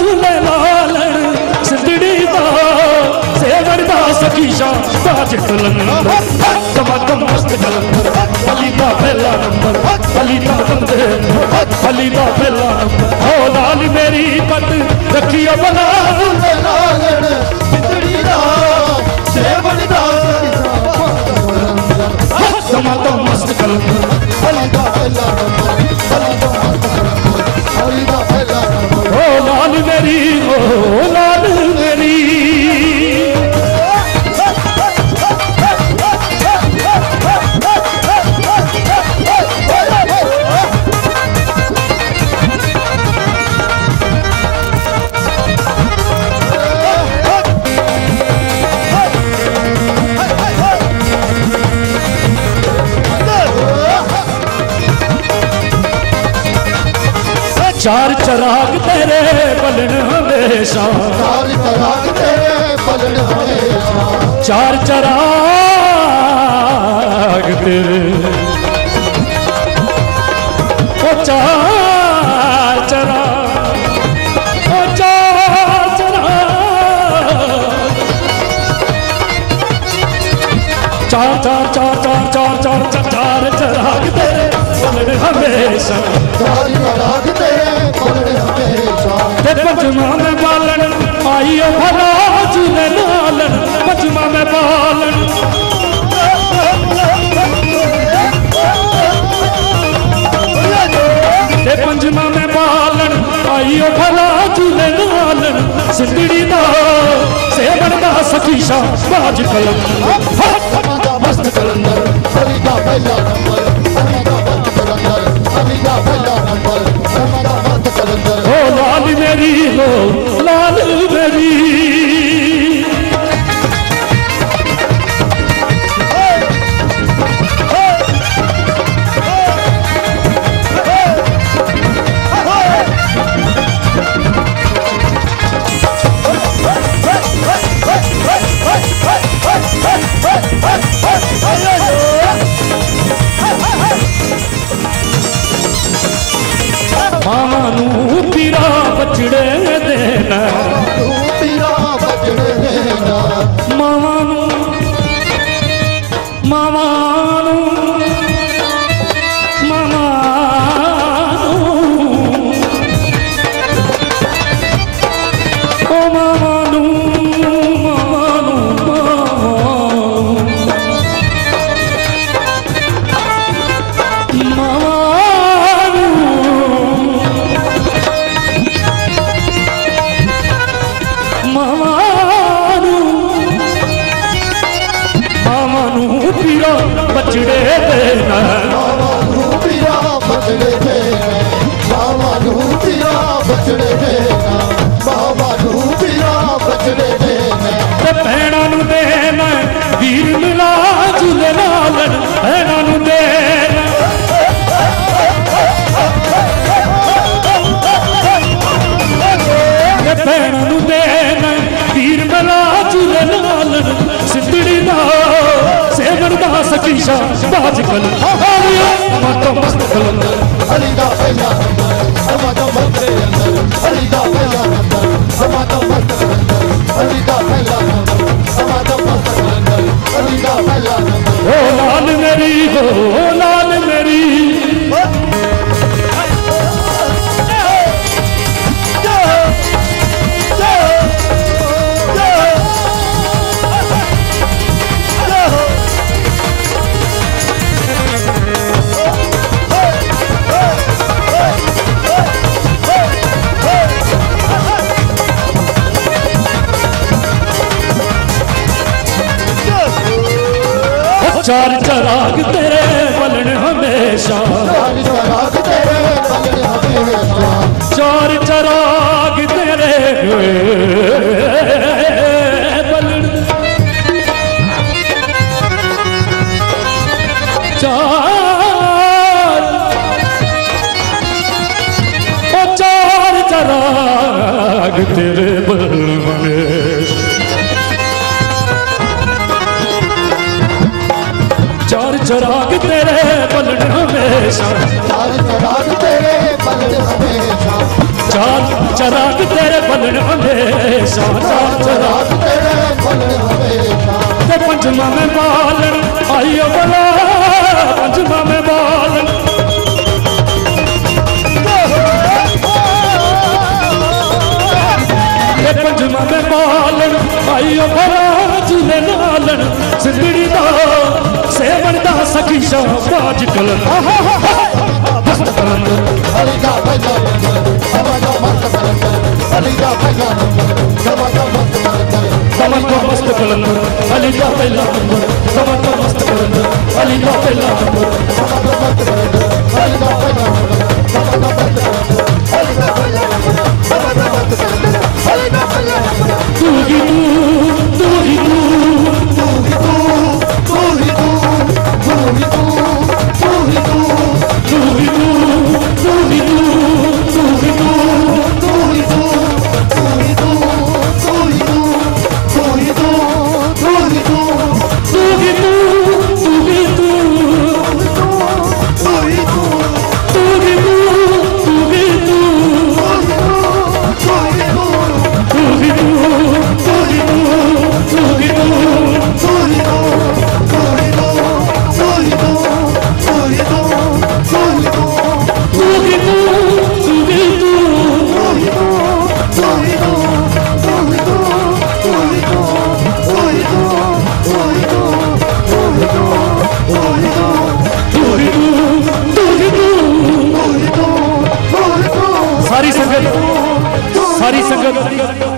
ਚੂਲੇ ਲਾਲਣ ਸਿੱਧੜੀ ਦਾ ਸੇਵੜ ਦਾ ਸਖੀਸ਼ਾ ਸਾਜ ਸੁਲੰਦਰ ਸਮਾਗਮ ਮਸਤ ਜਲੰਦਰ ਅਲੀ ਦਾ ਪਹਿਲਾ ਨੰਬਰ ਅਲੀ ਦਾ ਬੰਦੇ ਅਲੀ ਦਾ ਪਹਿਲਾ ਨੰਬਰ ਹੋ ਲਾਲ ਮੇਰੀ ਪਤ ਰੱਖੀ ਆਪਣਾ ਚੂਲੇ ਲਾਲਣ ਸਿੱਧੜੀ ਦਾ ਸੇਵੜ ਦਾ ਸਖੀਸ਼ਾ ਸਮਾਗਮ ਮਸਤ ਜਲੰਦਰ ਅਲੀ ਦਾ ਪਹਿਲਾ ਨੰਬਰ ਅਲੀ ਦਾ ਚਾਰ ਚਰਾਗ ਤੇਰੇ ਬਲਣ ਹਮੇਸ਼ਾ ਚਾਰ ਚਰਾਗ ਤੇਰੇ ਬਲਣ ਹਮੇਸ਼ਾ ਚਾਰ ਚਰਾਗ ਤੇਰੇ ਓ ਚਾਰ ਚਰਾਗ ਓ ਚਾਰ ਚਾਰ ਚਾਰ ਚਾਰ ਚਾਰ ਚਰਾਗ ਤੇਰੇ ਬਲਨ ਹਮੇਸ਼ਾ ਚਾਰ ਚਰਾਗ पंजमा में पंजमा में पालण आई रा री oh, नाली ਨੂੰ ਪੀਰਾ ਬਚੜੇ ਦੇ ਨਾ ਬਾਵਾ ਨੂੰ ਪੀਰਾ ਬਚੜੇ ਦੇ ਬਾਵਾ ਨੂੰ ਪੀਰਾ ਬਚੜੇ ਦੇ ਨਾ ਬਾਵਾ ਨੂੰ ਪੀਰਾ ਬਚੜੇ ਦੇ ਨਾ ਤੇ ਭੈਣਾ ਸ਼ੀਸ਼ਾ ਬਾਜ ਕਲ ਹਾਰੀਆ ਮਤੋਂ ਮਸਤ ਕਲ ਅਲੀ ਦਾ ਪਹਿਲਾ ਸਮਾ ਦਾ ਮੰਤਰੇ ਅੰਦਰ ਅਲੀ ਦਾ ਪਹਿਲਾ ਸਮਾ ਦਾ ਮੰਤਰੇ ਅਲੀ ਦਾ ਪਹਿਲਾ ਸਮਾ ਦਾ ਮੰਤਰੇ ਅਲੀ ਦਾ ਪਹਿਲਾ ਓ ਲਾਲ ਮੇਰੀ ਹੋ ਚਰਾਗ ਤੇਰੇ ਬਲਣ ਹਮੇਸ਼ਾ ਚਰਾਗ ਤੇਰੇ ਬਲਣ ਹਮੇਸ਼ਾ ਚਾਰ ਚਰਾਗ ਤੇਰੇ ਬਲਣ ਹਮੇਸ਼ਾ ਚਾਰ ਚਰਾਗ ਤੇਰੇ ਬਲਣ ਹਮੇਸ਼ਾ ਚਾਰ ਚਰਾਗ ਤੇਰੇ ਬਲਣ ਹਮੇਸ਼ਾ ਤੇ ਪੰਜਵਾਂ ਮੈਂ ਬਾਲਣ ਆਈਓ ਬਲਾ ਪੰਜਵਾਂ ਮੈਂ ਬਾਲਣ ਤੇ ਪੰਜਵਾਂ ਮੈਂ ਬਾਲਣ ਆਈਓ ਬਲਾ ਚੂਨੇ ਨਾਲਣ ਸਿੰਦੜੀ ਦਾ ਸੇਵਨ ਦਾ ਸਖੀ ਸ਼ਾਬਾਜ ਕਲ ਅਲੀ ਦਾ ਪਹਿਲਾ ਨੰਬਰ ਸਮਾਂ ਦਾ ਮਸਤ ਕਰਨ ਅਲੀ ਦਾ ਪਹਿਲਾ ਨੰਬਰ ਸਮਾਂ ਦਾ ਮਸਤ ਕਰਨ ਅਲੀ ਦਾ ਪਹਿਲਾ ਨੰਬਰ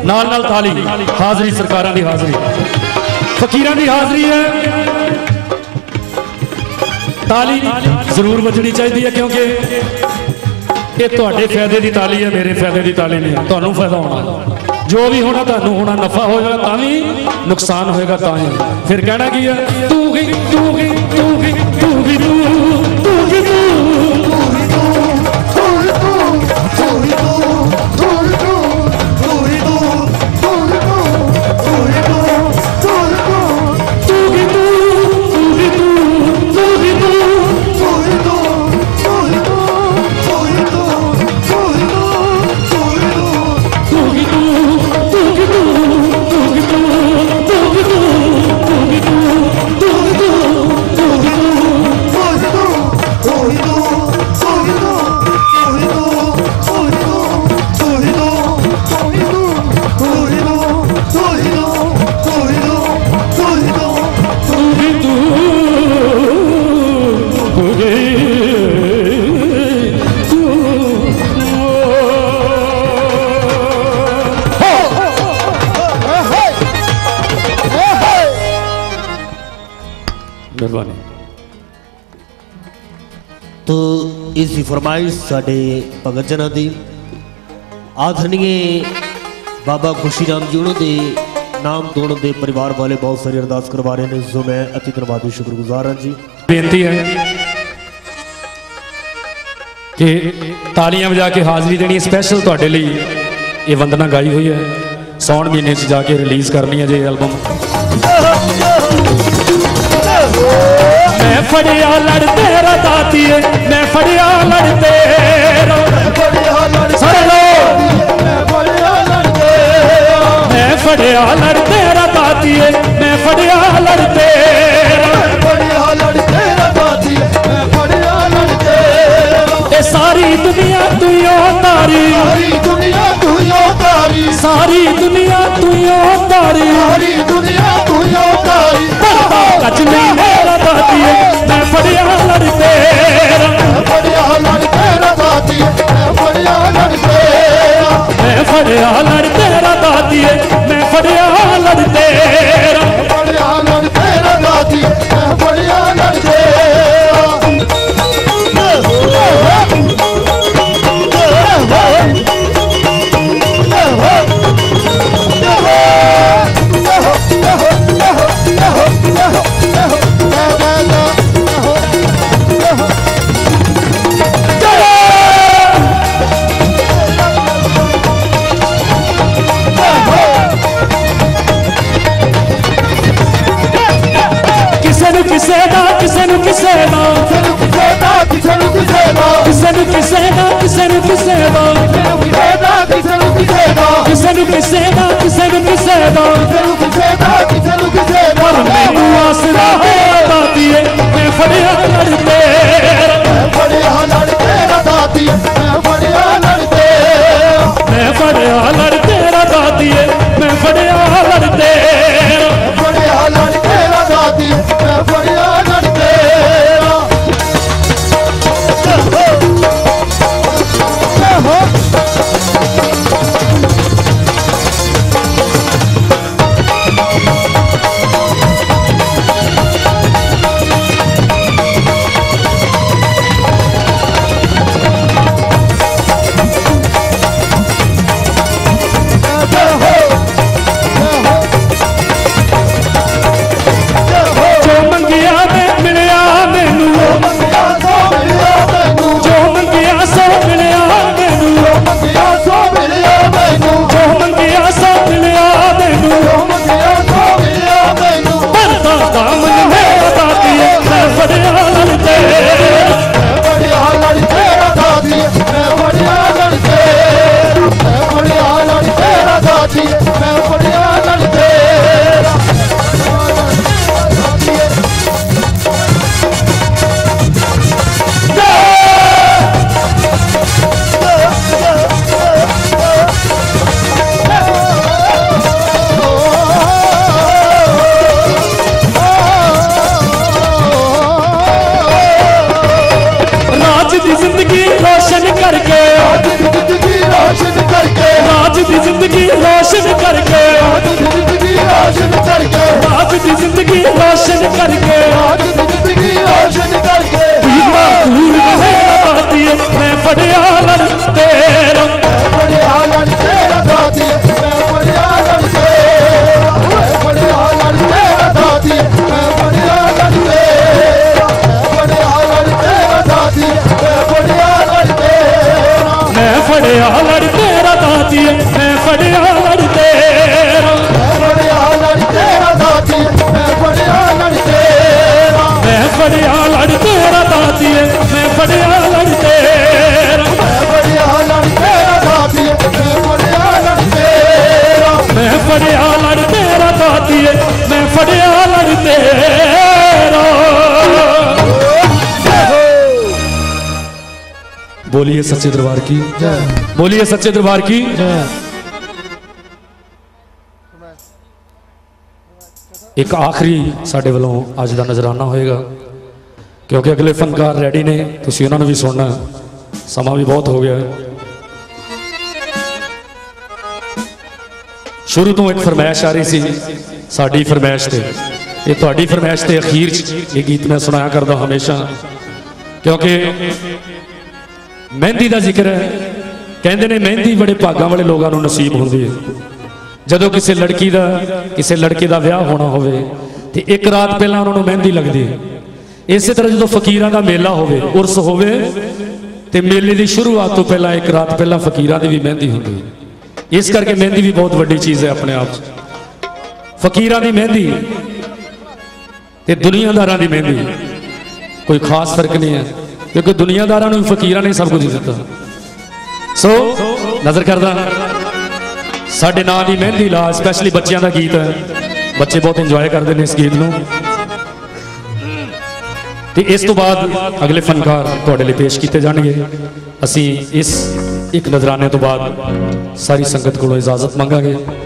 ਨਾਲ ਨਾਲ ਥਾਲੀ ਹਾਜ਼ਰੀ ਸਰਕਾਰਾਂ ਦੀ ਹਾਜ਼ਰੀ ਫਕੀਰਾਂ ਦੀ ਹਾਜ਼ਰੀ ਹੈ ਤਾਲੀ ਜ਼ਰੂਰ ਵੱਜਣੀ ਚਾਹੀਦੀ ਹੈ ਕਿਉਂਕਿ ਇਹ ਤੁਹਾਡੇ ਫਾਇਦੇ ਦੀ ਤਾਲੀ ਹੈ ਮੇਰੇ ਫਾਇਦੇ ਦੀ ਤਾਲੀ ਨਹੀਂ ਤੁਹਾਨੂੰ ਫਾਇਦਾ ਹੋਣਾ ਜੋ ਵੀ ਹੋਣਾ ਤੁਹਾਨੂੰ ਹੋਣਾ ਨਫਾ ਹੋਏਗਾ ਤਾਂ ਵੀ ਨੁਕਸਾਨ ਹੋਏਗਾ ਤਾਂ ਹੀ ਫਿਰ ਕਹਿਣਾ ਕੀ ਹੈ ਤੂੰ ਹੀ ਤੂੰ ਹੀ ਤੂੰ ਹੀ ਤੂੰ ਵੀ ਤੂੰ ਇਸੀ ਫਰਮਾਇਸ਼ ਸਾਡੇ ਭਗਤ ਜਨਾਂ ਦੀ ਆਧਨੀਏ ਬਾਬਾ ਖੁਸ਼ੀ ਰਾਮ ਜੀ ਉਹਨਾਂ ਦੇ ਨਾਮ ਤੋਂ ਦੇ ਪਰਿਵਾਰ ਵਾਲੇ ਬਹੁਤ ਸਾਰੇ ਅਰਦਾਸ ਕਰਵਾ ਰਹੇ ਨੇ ਜੋ ਮੈਂ ਅਤੀ ਧੰਨਵਾਦੀ ਸ਼ੁਕਰਗੁਜ਼ਾਰ ਹਾਂ ਜੀ ਬੇਨਤੀ ਹੈ ਕਿ ਤਾਲੀਆਂ ਵਜਾ ਕੇ ਹਾਜ਼ਰੀ ਦੇਣੀ ਸਪੈਸ਼ਲ ਤੁਹਾਡੇ ਲਈ ਇਹ ਵੰਦਨਾ ਗਾਈ ਹੋਈ ਹੈ ਸੌਣ ਮਹੀਨੇ 'ਚ ਜਾ ਕੇ ਰਿਲੀਜ਼ ਕਰਨੀ ਹੈ ਜੇ ਐਲਬਮ ਆਹੋ ਮੈਂ ਫੜਿਆ ਲੜ ਤੇਰਾ ਦਾਤੀਏ ਮੈਂ ਫੜਿਆ ਲੜ ਤੇਰਾ ਮੈਂ ਫੜਿਆ ਲੜ ਤੇਰਾ ਦਾਤੀਏ ਮੈਂ ਫੜਿਆ ਹਲੜ ਤੇਰਾ ਬਾਤ ਤੈਨੂੰ ਕਿਸੇ ਦਾ ਕਿਸੇ ਨੂੰ ਕਿਸੇ ਦਾ ਤੈਨੂੰ ਕਿਸੇ ਦਾ ਕਿਸੇ ਨੂੰ ਕਿਸੇ ਦਾ ਮੈਨੂੰ ਆਸਰਾ ਹੋਇਆ ਦਾਦੀਏ ਮੈਂ ਫੜਿਆ ਲੜਦੇ ਫੜਿਆ ਲੜ ਤੇਰਾ ਦਾਤੀਏ ਮੈਂ ਫੜਿਆ ਲੜ ਤੇਰਾ ਮੈਂ ਫੜਿਆ ਲੜ ਤੇਰਾ ਦਾਤੀਏ ਮੈਂ ਫੜਿਆ ਲੜ ਤੇਰਾ ਬੋਲੀਏ ਸੱਚੇ ਦਰਬਾਰ ਕੀ ਜੈ ਬੋਲੀਏ ਸੱਚੇ ਦਰਬਾਰ ਕੀ ਜੈ ਇੱਕ ਆਖਰੀ ਸਾਡੇ ਵੱਲੋਂ ਅੱਜ ਦਾ ਨਜ਼ਰਾਨਾ ਹੋਏਗਾ ਕਿਉਂਕਿ ਅਗਲੇ ਫਨਕਾਰ ਰੈਡੀ ਨੇ ਤੁਸੀਂ ਉਹਨਾਂ ਨੂੰ ਵੀ ਸੁਣਨਾ ਸਮਾਂ ਵੀ ਬਹੁਤ ਹੋ ਗਿਆ ਹੈ ਸ਼ੁਰੂ ਤੋਂ ਇੱਕ ਫਰਮਾਇਸ਼ ਆ ਰਹੀ ਸੀ ਸਾਡੀ ਫਰਮਾਇਸ਼ ਤੇ ਇਹ ਤੁਹਾਡੀ ਫਰਮਾਇਸ਼ ਤੇ ਅਖੀਰ ਚ ਇਹ ਗੀਤ ਮੈਂ ਸੁਣਾਇਆ ਕਰਦਾ ਹਮੇਸ਼ਾ ਕਿਉਂਕਿ ਮਹਿੰਦੀ ਦਾ ਜ਼ਿਕਰ ਹੈ ਕਹਿੰਦੇ ਨੇ ਮਹਿੰਦੀ ਬੜੇ ਭਾਗਾਂ ਵਾਲੇ ਲੋਕਾਂ ਨੂੰ ਨਸੀਬ ਹੁੰਦੀ ਹੈ ਜਦੋਂ ਕਿਸੇ ਲੜਕੀ ਦਾ ਕਿਸੇ ਲੜਕੇ ਦਾ ਵਿਆਹ ਹੋਣਾ ਹੋਵੇ ਤੇ ਇੱਕ ਰਾਤ ਪਹਿਲਾਂ ਉਹਨਾਂ ਨੂੰ ਮਹਿੰਦੀ ਲੱਗਦੀ ਹੈ ਇਸੇ ਤਰ੍ਹਾਂ ਜਦੋਂ ਫਕੀਰਾਂ ਦਾ ਮੇਲਾ ਹੋਵੇ ਉਰਸ ਹੋਵੇ ਤੇ ਮੇਲੇ ਦੀ ਸ਼ੁਰੂਆਤ ਤੋਂ ਪਹਿਲਾਂ ਇੱਕ ਰਾਤ ਪਹਿਲਾਂ ਫਕੀਰਾਂ ਦੀ ਵੀ ਮਹਿੰਦੀ ਹੁੰਦੀ ਹੈ ਇਸ ਕਰਕੇ ਮਹਿੰਦੀ ਵੀ ਬਹੁਤ ਵੱਡੀ ਚੀਜ਼ ਹੈ ਆਪਣੇ ਆਪ ਫਕੀਰਾਂ ਦੀ ਮਹਿੰਦੀ ਤੇ ਦੁਨੀਆਦਾਰਾਂ ਦੀ ਮਹਿੰਦੀ ਕੋਈ ਖਾਸ ਫਰਕ ਨਹੀਂ ਹੈ ਕਿਉਂਕਿ ਦੁਨੀਆਦਾਰਾਂ ਨੂੰ ਫਕੀਰਾਂ ਨੇ ਸਭ ਕੁਝ ਦਿੱਤਾ ਸੋ ਨਜ਼ਰ ਕਰਦਾ ਸਾਡੇ ਨਾਲ ਦੀ ਮਹਿੰਦੀ ਲਾ ਸਪੈਸ਼ਲੀ ਬੱਚਿਆਂ ਦਾ ਗੀਤ ਹੈ ਬੱਚੇ ਬਹੁਤ ਇੰਜੋਏ ਕਰਦੇ ਨੇ ਇਸ ਗੀਤ ਨੂੰ ਤੇ ਇਸ ਤੋਂ ਬਾਅਦ ਅਗਲੇ ਫਨਕਾਰ ਤੁਹਾਡੇ ਲਈ ਪੇਸ਼ ਕੀਤੇ ਜਾਣਗੇ ਅਸੀਂ ਇਸ ਇੱਕ ਨਜ਼ਰਾਨੇ ਤੋਂ ਬਾਅਦ ਸਾਰੀ ਸੰਗਤ ਕੋਲੋਂ ਇਜਾਜ਼ਤ ਮੰਗਾਂਗੇ